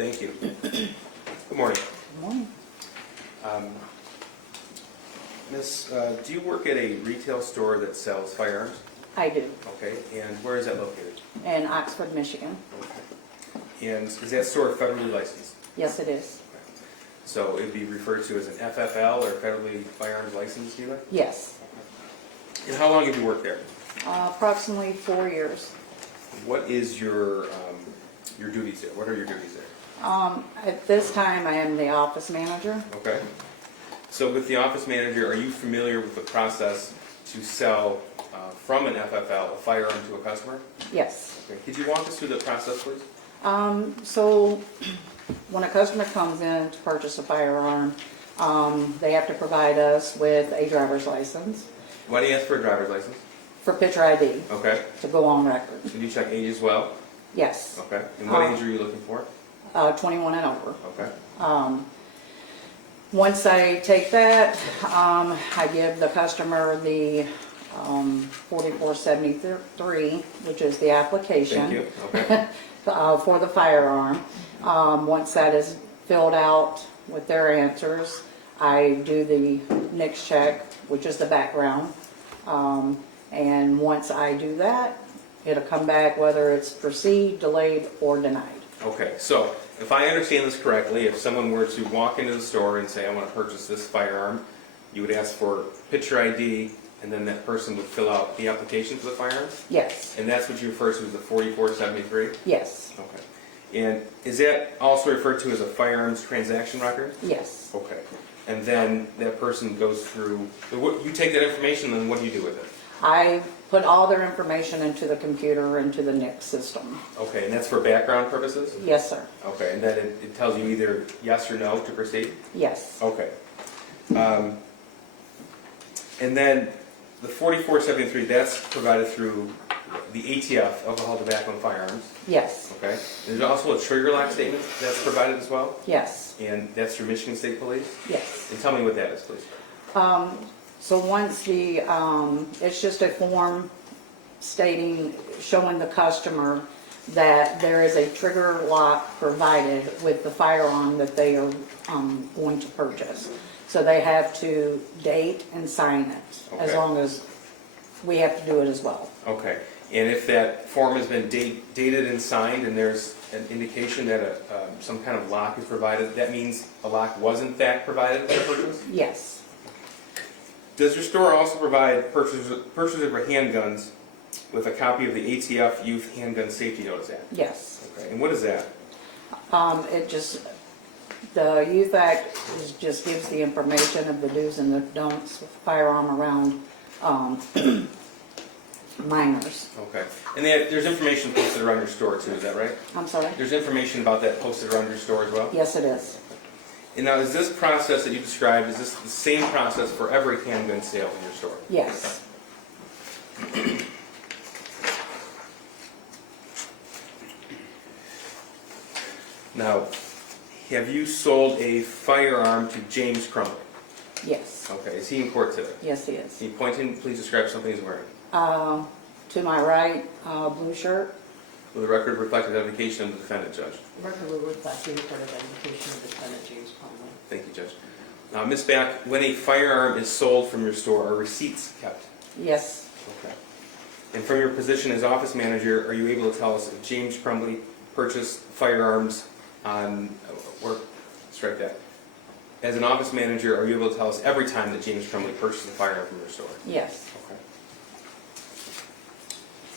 Thank you. Good morning. Good morning. Miss, do you work at a retail store that sells firearms? I do, Okay, and where is that located? in Oxford, Michigan. Okay. And is that store federally licensed? Yes, it is. So it would be referred to as an FFL or federally firearms licensed dealer? Yes. And how long have you worked there? Approximately 4 years. What is your duties there? What are your duties there? At this time, I am the office manager. Okay. So with the office manager, are you familiar with the process to sell from an FFL a firearm to a customer? Yes. Okay. Could you walk us through the process, please? So when a customer comes in to purchase a firearm, they have to provide us with a driver's license Why do you ask for a driver's license? for picture ID Okay. to go on record. Did you check age as well? Yes. Okay. And what age are you looking for? 21 and over. Okay. Once I take that, I give the customer the 4473, which is the application. Thank you. Okay. For the firearm. Once that is filled out with their answers, I do the NICS check, which is the background. And once I do that, it'll come back whether it's proceed, delayed, or denied. Okay. So if I understand this correctly, if someone were to walk into the store and say, I want to purchase this firearm, you would ask for picture ID, and then that person would fill out the application for the firearm? Yes. And that's what you refer to as the 4473? Yes. Okay. And is that also referred to as a firearms transaction record? Yes. Okay. And then that person goes through, you take that information, and then what do you do with it? I put all their information into the computer, into the NICS system. Okay, and that's for background purposes? Yes, sir. Okay, and then it tells you either yes or no to proceed? Yes. Okay. And then the 4473, that's provided through the ATF, Alcohol, Tobacco, and Firearms. Yes. Okay. There's also a trigger lock statement that's provided as well, Yes. and that's through Michigan State Police. Yes. And tell me what that is, please. So once it's just a form stating, showing the customer that there is a trigger lock provided with the firearm that they are going to purchase. So they have to date and sign it, as Okay. long as we have to do it as well. Okay. And if that form has been dated and signed, and there's an indication that some kind of lock is provided, that means a lock was in fact provided for the purchase? Yes. Does your store also provide purchasers of handguns with a copy of the ATF Youth Handgun Safety Notice Act? Yes. Okay. And what is that? The Youth Act just gives the information of the do's and the don'ts with firearm around minors. Okay. And there's information posted around your store too, is that right? I'm sorry? There's information about that posted around your store as well? Yes, it is. And now, is this process that you described, is this the same process for every handgun sale in your store? Yes. Now, have you sold a firearm to James Crumbley? Yes. Okay. Is he in court today? Yes, he is. Can you point him, please describe something he's wearing? To my right, blue shirt. Will the record reflect identification of the defendant, Judge? The record will reflect the report of identification of the defendant, James Crumbley. Thank you, Judge. Ms. Back, when a firearm is sold from your store, are receipts kept? Yes. Okay. And from your position as office manager, are you able to tell us if James Crumbley purchased firearms on, or strike that. As an office manager, are you able to tell us every time that James Crumbley purchased a firearm from your store? Yes. Okay.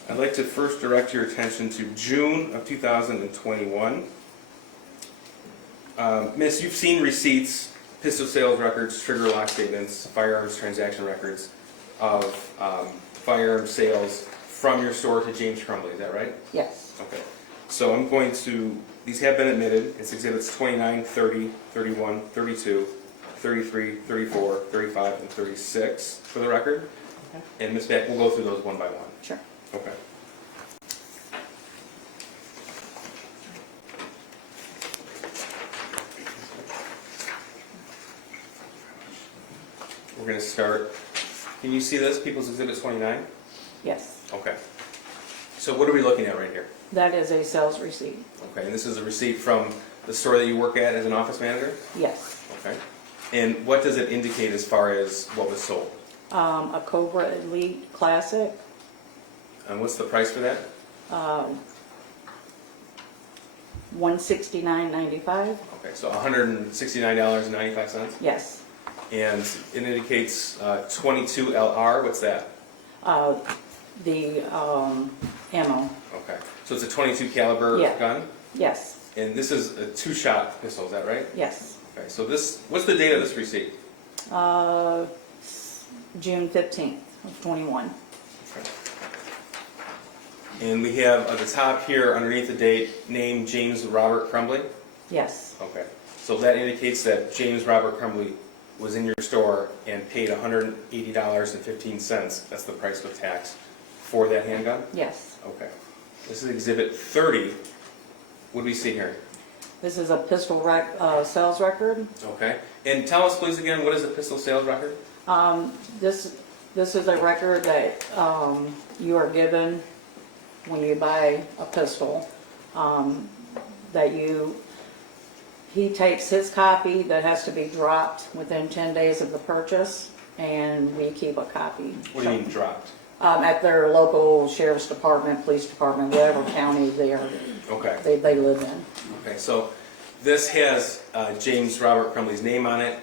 I'd like to first direct your attention to June of 2021. Miss, you've seen receipts, pistol sales records, trigger lock statements, firearms transaction records of firearm sales from your store to James Crumbley, is that right? Yes. Okay. So I'm going to, these have been admitted. It's exhibits 29, 30, 31, 32, 33, 34, 35, and 36 for the record. Okay. And Ms. Beck, we'll go through those one by one. Sure. Okay. We're going to start. Can you see this, People's Exhibit 29? Yes. Okay. So what are we looking at right here? That is a sales receipt. Okay, and this is a receipt from the store that you work at as an office manager? Yes. Okay. And what does it indicate as far as what was sold? A Cobra Elite Classic, And what's the price for that? $169.95. Okay, so $169.95. Yes. And it indicates 22 LR. What's that? The ammo. Okay, so it's a 22 caliber Yeah. gun, Yes. and this is a 2-shot pistol. Is that right? Yes. Okay, so what's the date of this receipt? June 15th of 21. Okay. And we have at the top here, underneath the date, name James Robert Crumbley. Yes. Okay, so that indicates that James Robert Crumbley was in your store and paid $180.15. That's the price with tax for that handgun? Yes. Okay. This is Exhibit 30. What do we see here? This is a pistol sales record. Okay. And tell us, please, again, what is a pistol sales record? This is a record that you are given when you buy a pistol. He takes his copy that has to be dropped within 10 days of the purchase, and we keep a copy. What do you mean dropped? At their local sheriff's department, police department, whatever county they Okay. live in. Okay, so this has James Robert Crumbley's name on it.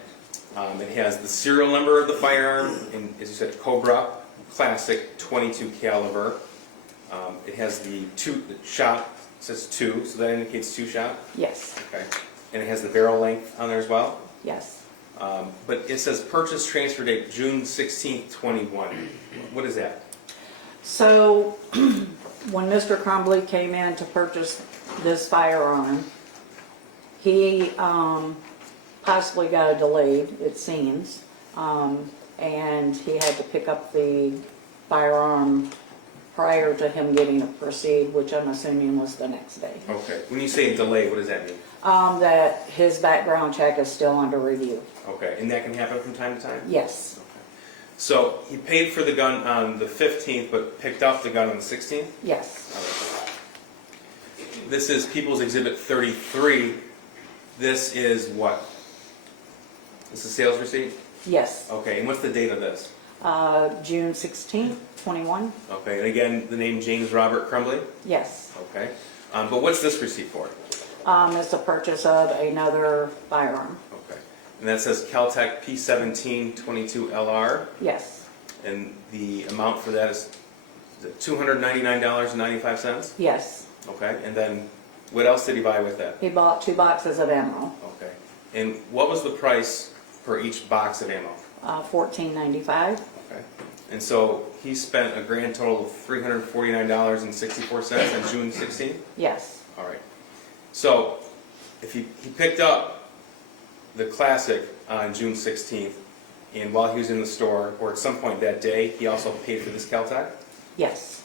It has the serial number of the firearm, and as you said, Cobra Classic 22 caliber. It has the shot, it says 2, so that indicates 2-shot. Yes. Okay. And it has the barrel length on there as well. Yes. But it says purchase transfer date June 16th, 21. What is that? So, when Mr. Crumbley came in to purchase this firearm, he possibly got a delayed, it seems, and he had to pick up the firearm prior to him getting a proceed, which I'm assuming was the next day. Okay. When you say delay, what does that mean? That his background check is still under review. Okay. And that can happen from time to time? Yes. Okay. So he paid for the gun on the 15th, but picked up the gun on the 16th? Yes. All right. This is People's Exhibit 33. This is what? This is sales receipt? Yes. Okay. And what's the date of this? June 16th, 21. Okay. And again, the name James Robert Crumbley? Yes. Okay. But what's this receipt for? It's the purchase of another firearm. Okay. And that says Caltech P17 22LR, Yes. and the amount for that is $299.95? Yes. Okay. And then what else did he buy with that? He bought 2 boxes of ammo. Okay. And what was the price per each box of ammo? $14.95. Okay. And so he spent a grand total of $349.64 on June 16th? Yes. All right. So if he picked up the Classic on June 16th, and while he was in the store, or at some point that day, he also paid for this Caltech? Yes.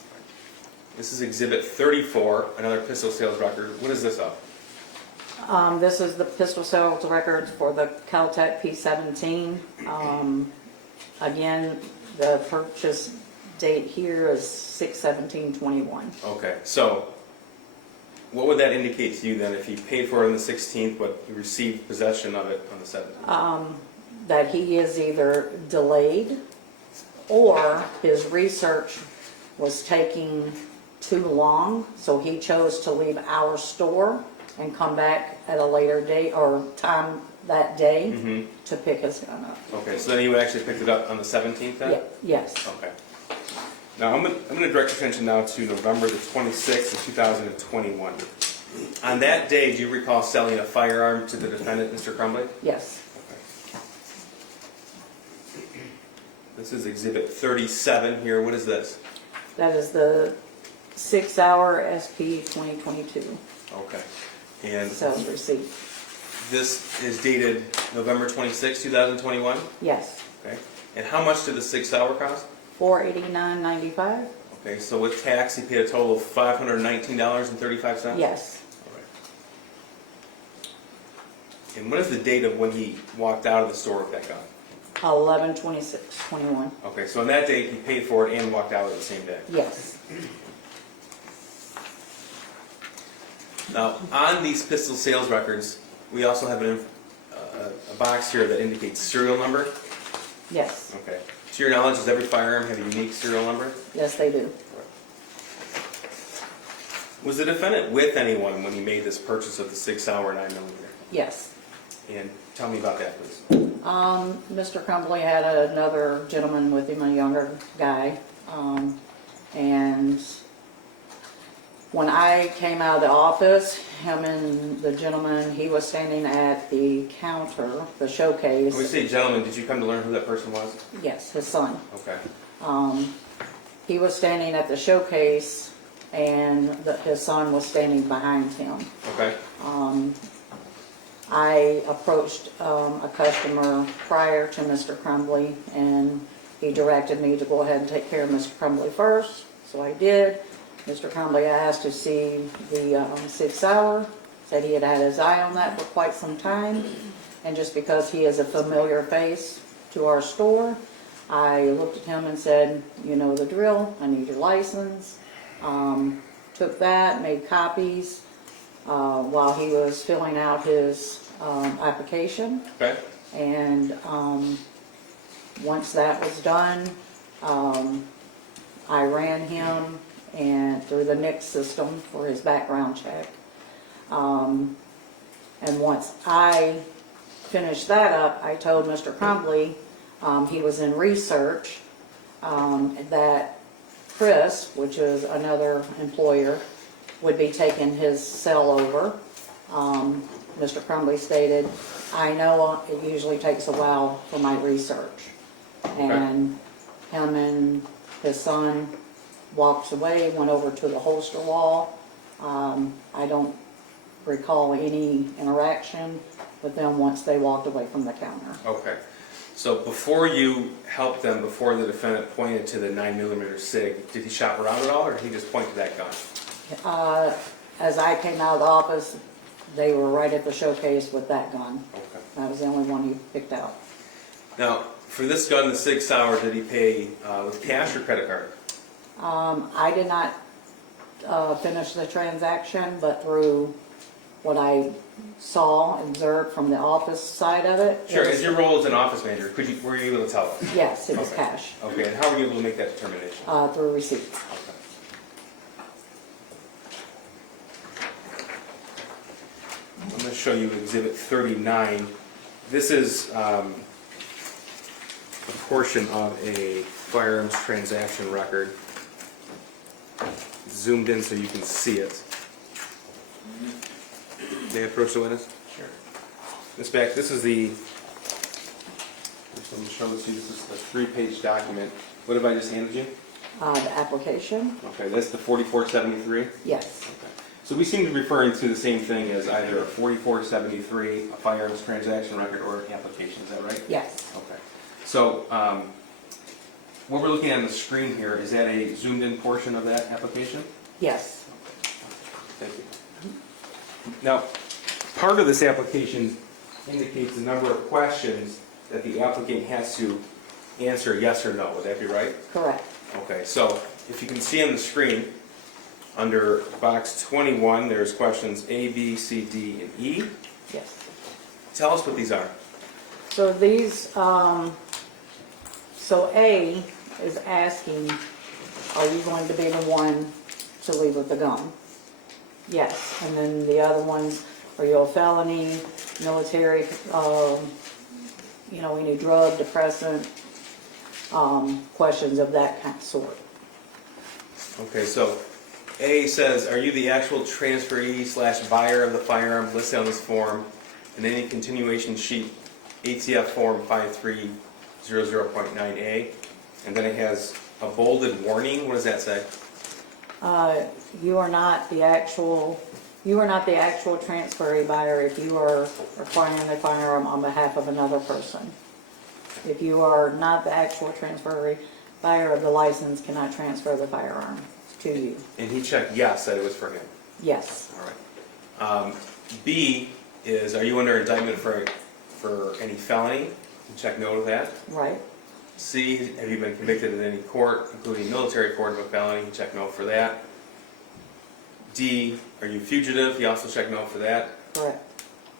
This is Exhibit 34, another pistol sales record. What is this of? This is the pistol sales record for the Caltech P17. Again, the purchase date here is 6/17/21. Okay, so what would that indicate to you then if he paid for it on the 16th, but he received possession of it on the 17th? That he is either delayed or his research was taking too long, so he chose to leave our store and come back at a later date or time that day to pick his gun up. Okay, so then he would actually picked it up on the 17th then? Yes. Okay. Now I'm going to direct your attention now to November the 26th of 2021. On that day, do you recall selling a firearm to the defendant, Mr. Crumbley? Yes. Okay. This is Exhibit 37 here. What is this? That is the 6-hour SP 2022 Okay. And sales receipt. this is dated November 26, 2021? Yes. Okay. And how much did the 6-hour cost? $489.95. Okay, so with tax, he paid a total of $519.35? Yes. All right. And what is the date of when he walked out of the store with that gun? 11/26/21. Okay, so on that date, he paid for it and walked out the same day. Yes. Now, on these pistol sales records, we also have a box here that indicates serial number. Yes, Okay. To your knowledge, does every firearm have a unique serial number? yes, they do. Was the defendant with anyone when he made this purchase of the 6 Sauer 9mm? Yes. And tell me about that, please. Mr. Crumbley had another gentleman with him, a younger guy. And when I came out of the office, him and the gentleman, he was standing at the counter, the showcase. When we say gentleman, did you come to learn who that person was? Yes, his son. Okay. He was standing at the showcase and his son was standing behind him. Okay. I approached a customer prior to Mr. Crumbley, and he directed me to go ahead and take care of Mr. Crumbley first, so I did. Mr. Crumbley asked to see the 6 Sauer, said he had had his eye on that for quite some time, and just because he is a familiar face to our store, I looked at him and said, you know the drill, I need your license. Took that, made copies while he was filling out his application. Okay. And once that was done, I ran him and through the NICS system for his background check. And once I finished that up, I told Mr. Crumbley, he was in research, that Chris, which is another employer, would be taking his cell over. Mr. Crumbley stated, I know it usually takes a while for my research. And him and his son walked away, went over to the holster wall. I don't recall any interaction with them once they walked away from the counter. Okay. So before you helped them, before the defendant pointed to the 9mm SIG, did he shop around at all, or did he just point to that gun? As I came out of the office, they were right at the showcase with that gun. Okay. That was the only one he picked out. Now, for this gun, the 6 Sauer, did he pay with cash or credit card? I did not finish the transaction, but through what I saw, observed from the office side of it. Sure. As your role as an office manager, were you able to tell us? Yes, it was Okay. cash, Okay. And how were you able to make that determination? through receipt. Okay. I'm going to show you Exhibit 39. This is a portion of a firearms transaction record. Zoomed in so you can see it. May I approach the witness? Sure. Ms. Back, this is the, let me show this to you. This is the 3-page document. What have I just handed you? The application, Okay, that's the 4473. yes, Okay. So we seem to be referring to the same thing as either a 4473, a firearms transaction record, or an application. Is that right? yes, Okay. So what we're looking at on the screen here, is that a zoomed in portion of that application? yes, Thank you. Now, part of this application indicates the number of questions that the applicant has to answer yes or no. Would that be right? correct. Okay, so if you can see on the screen, under box 21, there's questions A, B, C, D, and E. Yes. Tell us what these are. So these, so A is asking, are you going to be the one to leave with the gun? Yes. And then the other ones, are you a felony, military, any drug, depressant, questions of that kind of sort. Okay, so A says, are you the actual transferee/buyer of the firearm listed on this form and any continuation sheet ATF form 5300.9A? And then it has a bolded warning. What does that say? You are not the actual transferee buyer if you are acquiring a firearm on behalf of another person. If you are not the actual transferee buyer of the license, cannot transfer the firearm to you. And he checked yes, that it was for him. Yes, All right. B is, are you under indictment for any felony? You check no to that. right, C, have you been convicted in any court, including military court, of a felony? You check no for that. D, are you fugitive? He also checked no for that. Correct.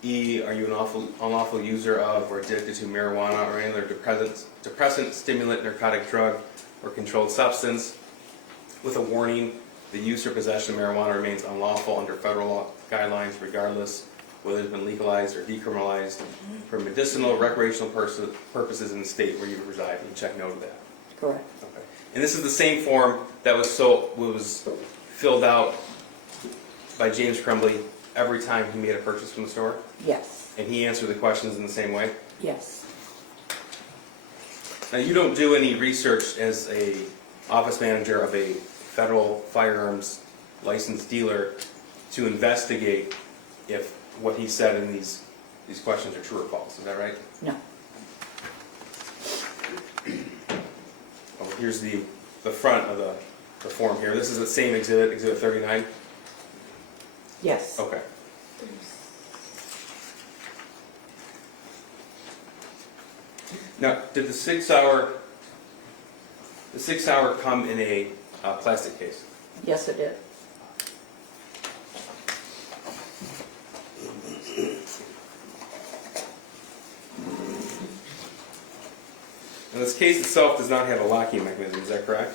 E, are you an unlawful user of or addicted to marijuana or any other depressant, stimulant, narcotic drug, or controlled substance? With a warning, the use or possession of marijuana remains unlawful under federal law guidelines regardless whether it's been legalized or decriminalized for medicinal, recreational purposes in the state where you reside. You check no to that. Correct. Okay. And this is the same form that was filled out by James Crumbley every time he made a purchase from the store? Yes. And he answered the questions in the same way? Yes. Now, you don't do any research as a office manager of a federal firearms licensed dealer to investigate if what he said in these questions are true or false. Is that right? No. Oh, here's the front of the form here. This is the same exhibit, Exhibit 39? Yes. Okay. Now, did the 6 hour come in a plastic case? Yes, it did. And this case itself does not have a locking mechanism, is that correct?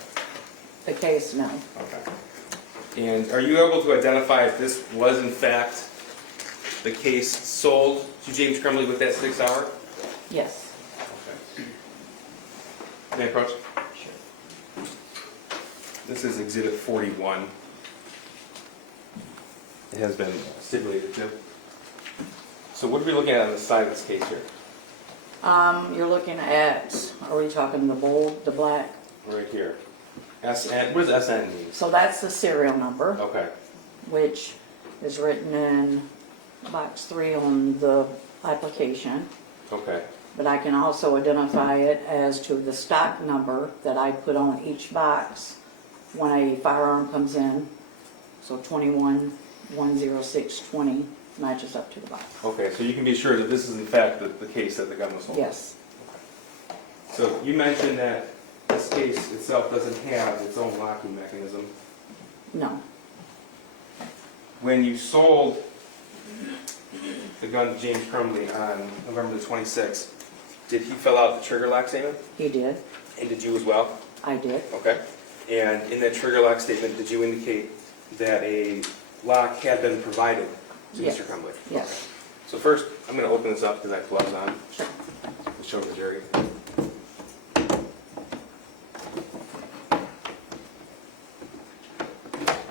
The case, no. Okay. And are you able to identify if this was in fact the case sold to James Crumbley with that 6 hour? Yes. Okay. May I approach? Sure. This is Exhibit 41. It has been stipulated too. So what are we looking at on the side of this case here? You're looking at, are we talking the bold, the black? Right here. SN, what does SN mean? So that's the serial number, Okay. which is written in box 3 on the application. Okay. But I can also identify it as to the stock number that I put on each box when a firearm comes in. So 2110620 matches up to the box. Okay, so you can be sure that this is in fact the case that the gun was sold? Yes. So you mentioned that this case itself doesn't have its own locking mechanism. No. When you sold the gun to James Crumbley on November the 26th, did he fill out the trigger lock statement? He did. And did you as well? I did. Okay. And in that trigger lock statement, did you indicate that a lock had been provided to Yes. Mr. Crumbley? Yes. So first, I'm going to open this up because I have gloves on. Sure. To show the jury.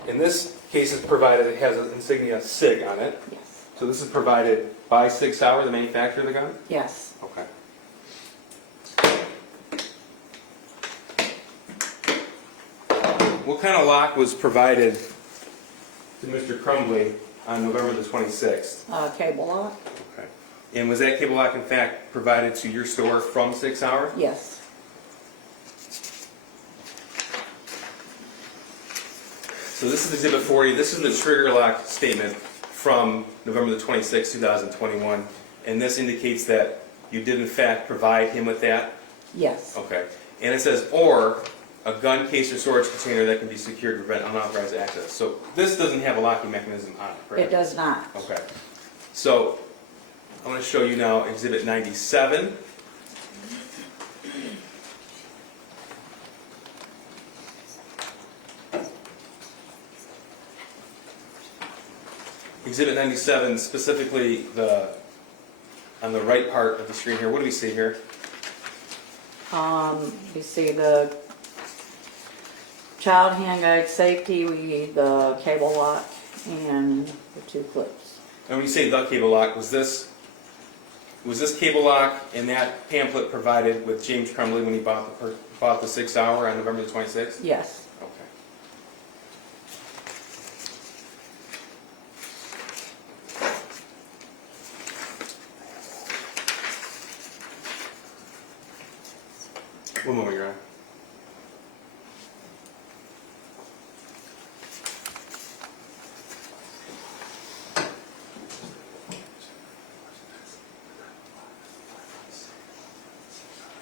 In this case, it's provided, it has an insignia SIG on it. Yes. So this is provided by 6 Hour, the manufacturer of the gun? Yes. Okay. What kind of lock was provided to Mr. Crumbley on November the 26th? Cable lock? Okay. And was that cable lock in fact provided to your store from 6 Hour? Yes. So this is Exhibit 40. This is the trigger lock statement from November the 26th, 2021. And this indicates that you did in fact provide him with that? Yes. Okay. And it says, or a gun case or storage container that can be secured to prevent unauthorized access. So this doesn't have a locking mechanism on it, correct? It does not. Okay. So I'm going to show you now Exhibit 97. Exhibit 97, specifically on the right part of the screen here, what do we see here? You see the child handguard safety, the cable lock, and the 2 clips. And when you say the cable lock, was this cable lock and that pamphlet provided with James Crumbley when he bought the 6 Hour on November the 26th? Yes. Okay. One moment, Your Honor.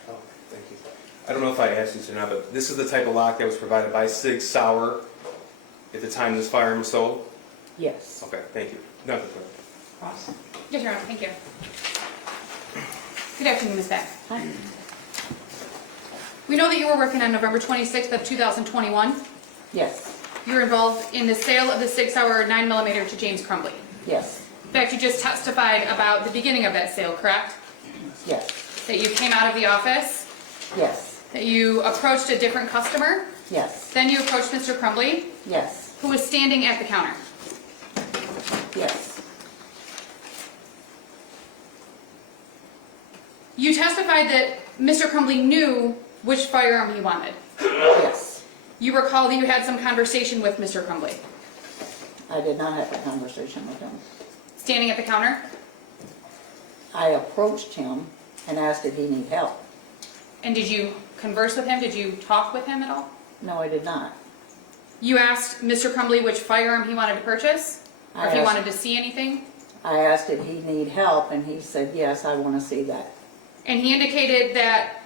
Oh, thank you. I don't know if I asked this or not, but this is the type of lock that was provided by Sig Sauer at the time this firearm was sold? Yes. Okay, thank you. Nothing further. Ross? Yes, Your Honor, thank you. Good afternoon, Ms. Back. Hi. We know that you were working on November 26th of 2021. Yes. You were involved in the sale of the 6-hour 9mm to James Crumbley. Yes. In fact, you just testified about the beginning of that sale, correct? Yes. That you came out of the office, Yes. that you approached a different customer, Yes. then you approached Mr. Crumbley, Yes. who was standing at the counter. Yes. You testified that Mr. Crumbley knew which firearm he wanted. Yes. You recall that you had some conversation with Mr. Crumbley, I did not have a conversation with him. standing at the counter. I approached him and asked if he need help. And did you converse with him? Did you talk with him at all? No, I did not. You asked Mr. Crumbley which firearm he wanted to purchase? Or if he wanted to see anything? I asked if he need help, and he said, yes, I want to see that. And he indicated that,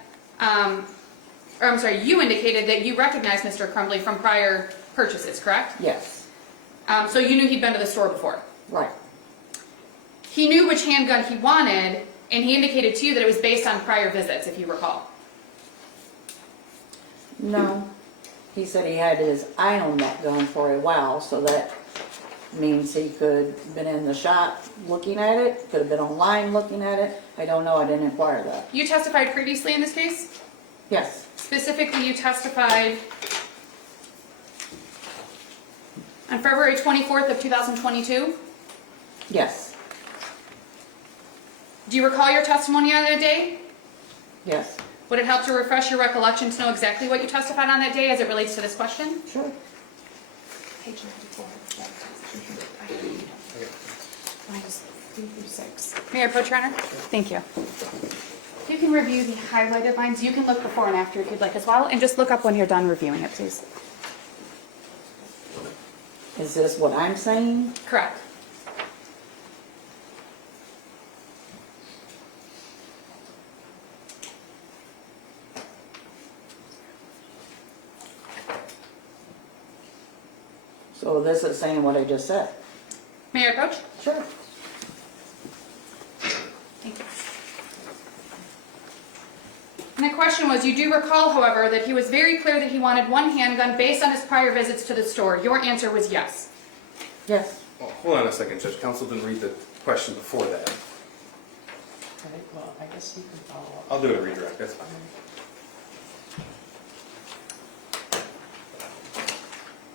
you indicated that you recognized Mr. Crumbley from prior purchases, correct? Yes. So you knew he'd been to the store before. Right. He knew which handgun he wanted, and he indicated to you that it was based on prior visits, if you recall. No. He said he had his eye on that gun for a while, so that means he could have been in the shop looking at it, could have been online looking at it. I don't know, I didn't inquire that. You testified previously in this case? Yes. Specifically, you testified on February 24th of 2022? Yes. Do you recall your testimony on that day? Yes. Would it help to refresh your recollection to know exactly what you testified on that day as it relates to this question? Sure. Page 94. Lines 3 through 6. May I approach, Your Honor? Thank you. You can review the highlighted lines. You can look before and after if you'd like as well, and just look up when you're done reviewing it, please. Is this what I'm saying? Correct. So this is saying what I just said? May I approach? Sure. Thank you. And the question was, you do recall, however, that he was very clear that he wanted one handgun based on his prior visits to the store. Your answer was yes. Yes. Well, hold on a second, Judge. Counsel didn't read the question before that. Okay, well, I guess you can follow up. I'll do a redirect, that's fine.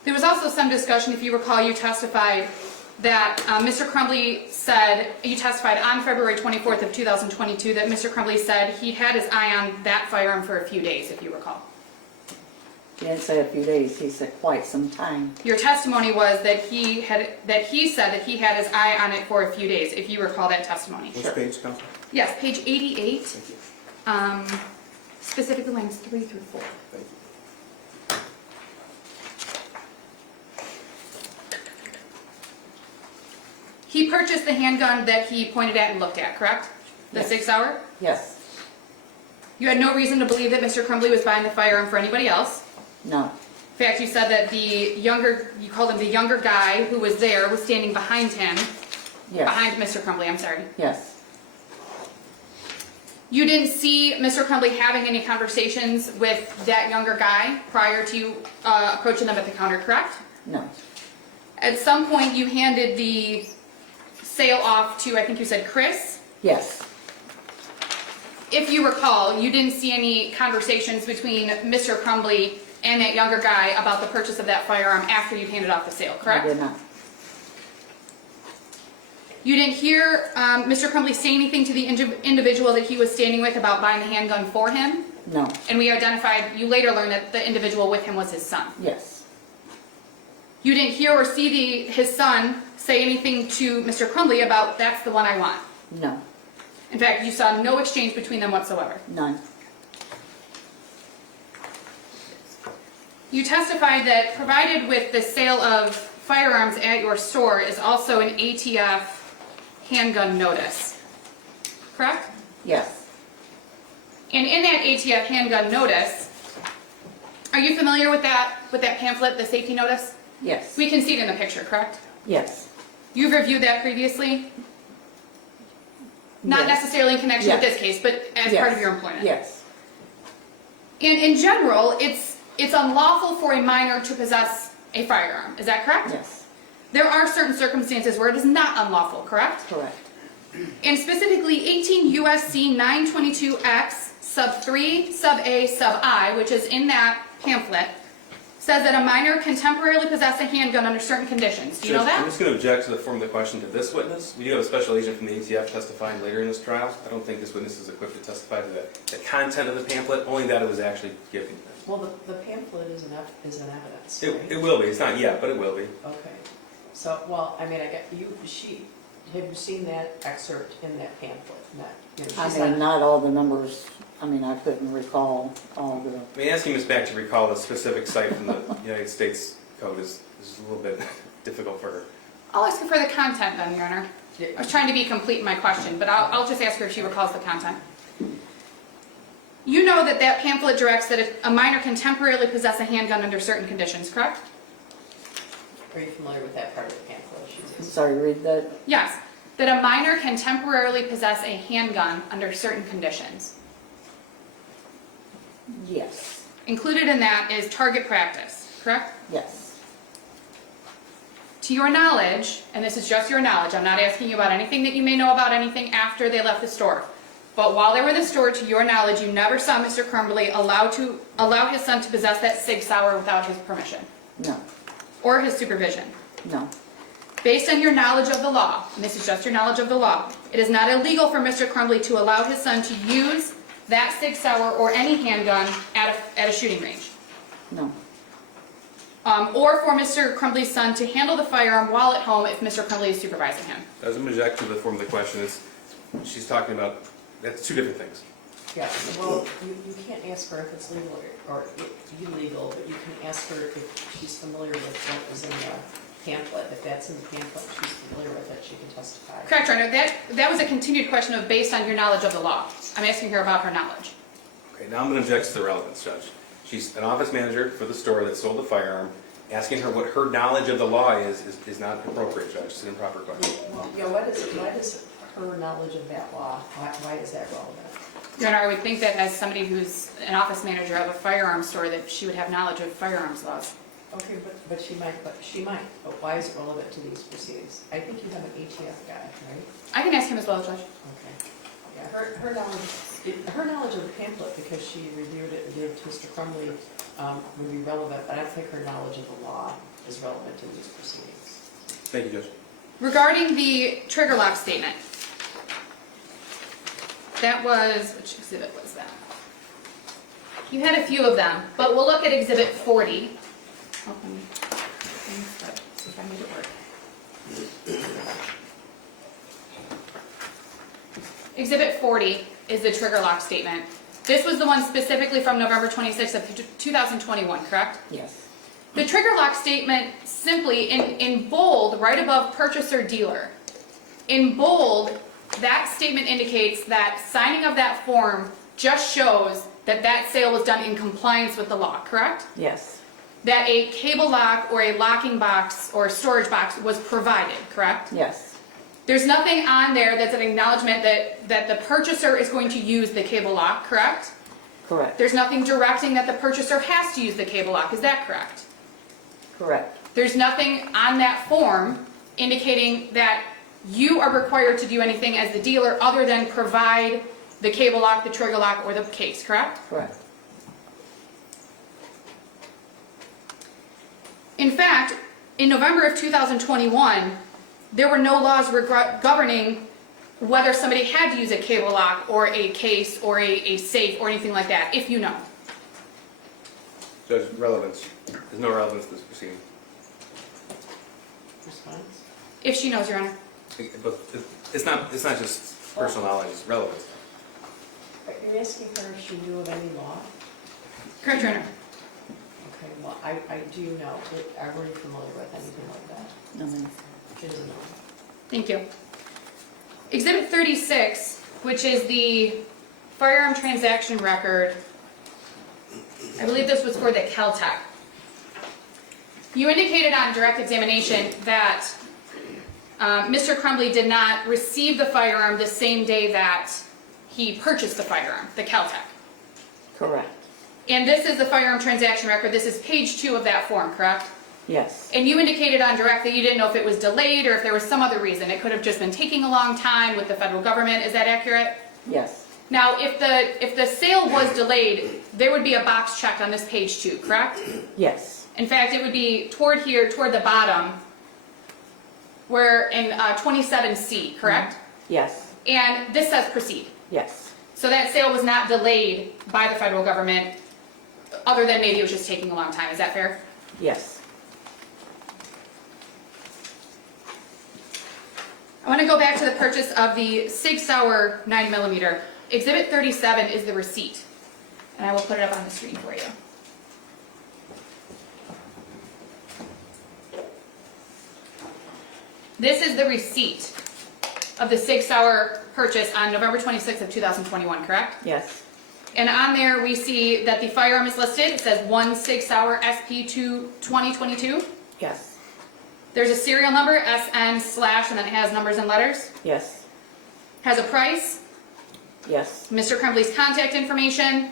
There was also some discussion, if you recall, you testified that Mr. Crumbley said, you testified on February 24th of 2022 that Mr. Crumbley said he'd had his eye on that firearm for a few days, if you recall. He didn't say a few days, he said quite some time. Your testimony was that he said that he had his eye on it for a few days, if you recall that testimony. Which page, Counsel? Yes, page 88, Thank you. specifically lines 3 through 4. Thank you. He purchased the handgun that he pointed at and looked at, correct? The Yes. 6-hour? Yes. You had no reason to believe that Mr. Crumbley was buying the firearm for anybody else. No. In fact, you said that you called him the younger guy who was there, was standing behind him, Yes. behind Mr. Crumbley, I'm sorry. Yes. You didn't see Mr. Crumbley having any conversations with that younger guy prior to you approaching them at the counter, correct? No. At some point, you handed the sale off to, I think you said Chris. Yes. If you recall, you didn't see any conversations between Mr. Crumbley and that younger guy about the purchase of that firearm after you handed off the sale, correct? I did not. You didn't hear Mr. Crumbley say anything to the individual that he was standing with about buying the handgun for him? No. And we identified, you later learned that the individual with him was his son. Yes. You didn't hear or see his son say anything to Mr. Crumbley about, that's the one I want. No. In fact, you saw no exchange between them whatsoever. None. You testified that provided with the sale of firearms at your store is also an ATF handgun notice, correct? Yes. And in that ATF handgun notice, are you familiar with that pamphlet, the safety notice? Yes. We can see it in the picture, correct? Yes. You've reviewed that previously? Not Yes. necessarily in connection with Yes. this case, but as Yes. part of your employment? Yes, And in general, it's unlawful for a minor to possess a firearm, is that correct? yes, There are certain circumstances where it is not unlawful, correct? correct. And specifically 18 USC 922X sub 3 sub A sub I, which is in that pamphlet, says that a minor can temporarily possess a handgun under certain conditions. Do you know Judge, I'm that? just going to object to the form of the question to this witness. We do have a special agent from the ATF testifying later in this trial. I don't think this witness is equipped to testify to the content of the pamphlet, only that it was actually given. Well, the pamphlet is an evidence, It right? will be. It's not yet, but it will be. Okay, so, well, I mean, have you seen that excerpt in that pamphlet? I mean, not all the numbers, I mean, I couldn't recall all the, I mean, asking Ms. Back to recall the specific site from the United States Code is a little bit difficult for her. I'll ask her for the content then, Your Honor. I was trying to be complete in my question, but I'll just ask her if she recalls the content. You know that that pamphlet directs that a minor can temporarily possess a handgun under certain conditions, correct? Are you familiar with that part of the pamphlet? I'm sorry, read that. Yes, that a minor can temporarily possess a handgun under certain conditions. Yes, Included in that is target practice, correct? yes, To your knowledge, and this is just your knowledge, I'm not asking you about anything that you may know about anything after they left the store. But while they were in the store, to your knowledge, you never saw Mr. Crumbley allow his son to possess that Sig Sauer without his permission no, or his supervision. no, Based on your knowledge of the law, and this is just your knowledge of the law, it is not illegal for Mr. Crumbley to allow his son to use that Sig Sauer or any handgun at a shooting range. no, Or for Mr. Crumbley's son to handle the firearm while at home if Mr. Crumbley is supervising him. Doesn't object to the form of the question. She's talking about, that's two different things. Yeah, well, you can't ask her if it's legal or illegal, but you can ask her if she's familiar with what was in the pamphlet. If that's in the pamphlet, she's familiar with it, she can testify. Correct, Your Honor. That was a continued question of based on your knowledge of the law. I'm asking her about her knowledge. Okay, now I'm going to object to the relevance, Judge. She's an office manager for the store that sold the firearm. Asking her what her knowledge of the law is not appropriate, Judge. It's an improper question. Yeah, why does her knowledge of that law, why is that relevant? Your Honor, I would think that as somebody who's an office manager of a firearms store, that she would have knowledge of firearms laws. Okay, but she might, but why is it relevant to these proceedings? I think you have an ATF guy, right? I can ask him as well, Judge. Okay. Yeah, her knowledge of the pamphlet, because she reviewed it and gave it to Mr. Crumbley, would be relevant, but I don't think her knowledge of the law is relevant to these proceedings. Thank you, Judge. Regarding the trigger lock statement, that was, which exhibit was that? You had a few of them, but we'll look at Exhibit 40. Oh, let me see if I made it work. Exhibit 40 is the trigger lock statement. This was the one specifically from November 26th of 2021, correct? yes, The trigger lock statement simply, in bold, right above purchaser dealer, in bold, that statement indicates that signing of that form just shows that that sale was done in compliance with the law, correct? yes, That a cable lock or a locking box or a storage box was provided, correct? yes, There's nothing on there that's an acknowledgement that the purchaser is going to use the cable lock, correct? correct, There's nothing directing that the purchaser has to use the cable lock, is that correct? correct, There's nothing on that form indicating that you are required to do anything as the dealer other than provide the cable lock, the trigger lock, or the case, correct? correct, In fact, in November of 2021, there were no laws governing whether somebody had to use a cable lock or a case or a safe or anything like that, if you know. Judge, relevance. There's no relevance to this proceeding. Response? If she knows, Your Honor. But it's not just personal knowledge, it's relevance. Are you asking her if she knew of any law? Correct, Your Honor. Okay, well, I do know, are you familiar with anything like that? no, ma'am. She doesn't know. Thank you. Exhibit 36, which is the firearm transaction record, I believe this was for the Caltech. You indicated on direct examination that Mr. Crumbley did not receive the firearm the same day that he purchased the firearm, the Caltech. Correct. And this is the firearm transaction record. This is page 2 of that form, correct? Yes. And you indicated on direct that you didn't know if it was delayed or if there was some other reason. It could have just been taking a long time with the federal government. Is that accurate? Yes. Now, if the sale was delayed, there would be a box checked on this page 2, correct? Yes. In fact, it would be toward here, toward the bottom, where in 27C, correct? Yes. And this says proceed. Yes. So that sale was not delayed by the federal government, other than maybe it was just taking a long time. Is that fair? Yes. I want to go back to the purchase of the Sig Sauer 9mm. Exhibit 37 is the receipt. And I will put it up on the screen for you. This is the receipt of the Sig Sauer purchase on November 26th of 2021, correct? Yes. And on there we see that the firearm is listed. It says 1 Sig Sauer SP2 2022. Yes. There's a serial number, SN/ and then it has numbers and letters. Yes. Has a price, Yes. Mr. Crumbley's contact information,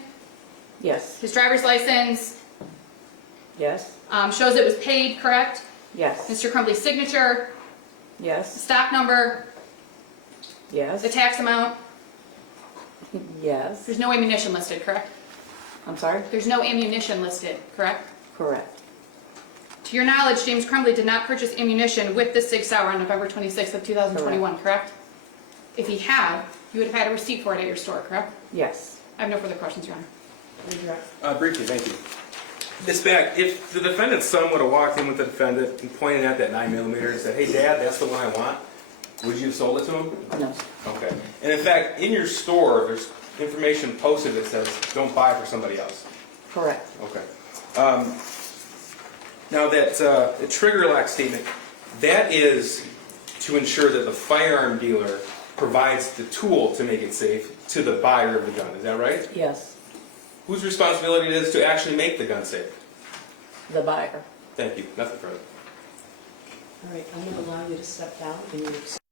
Yes. his driver's license, Yes. shows it was paid, correct? Yes. Mr. Crumbley's signature, the Yes. stock number, Yes. the tax amount. Yes. There's no ammunition listed, correct? I'm sorry? There's no ammunition listed, correct? Correct. To your knowledge, James Crumbley did not purchase ammunition with the Sig Sauer on November 26th of 2021, correct? If he had, you would have had a receipt for it at your store, correct? Yes. I have no further questions, Your Honor. Briefly, thank you. Ms. Back, if the defendant's son would have walked in with the defendant and pointed at that 9mm and said, "Hey, Dad, that's the one I want," would you have sold it to him? No. Okay. And in fact, in your store, there's information posted that says, "Don't buy for somebody else." Correct. Okay. Now that the trigger lock statement, that is to ensure that the firearm dealer provides the tool to make it safe to the buyer of the gun. Is that right? Yes. Whose responsibility it is to actually make the gun safe? The buyer. Thank you. Nothing further. All right, I'm going to allow you to step down and you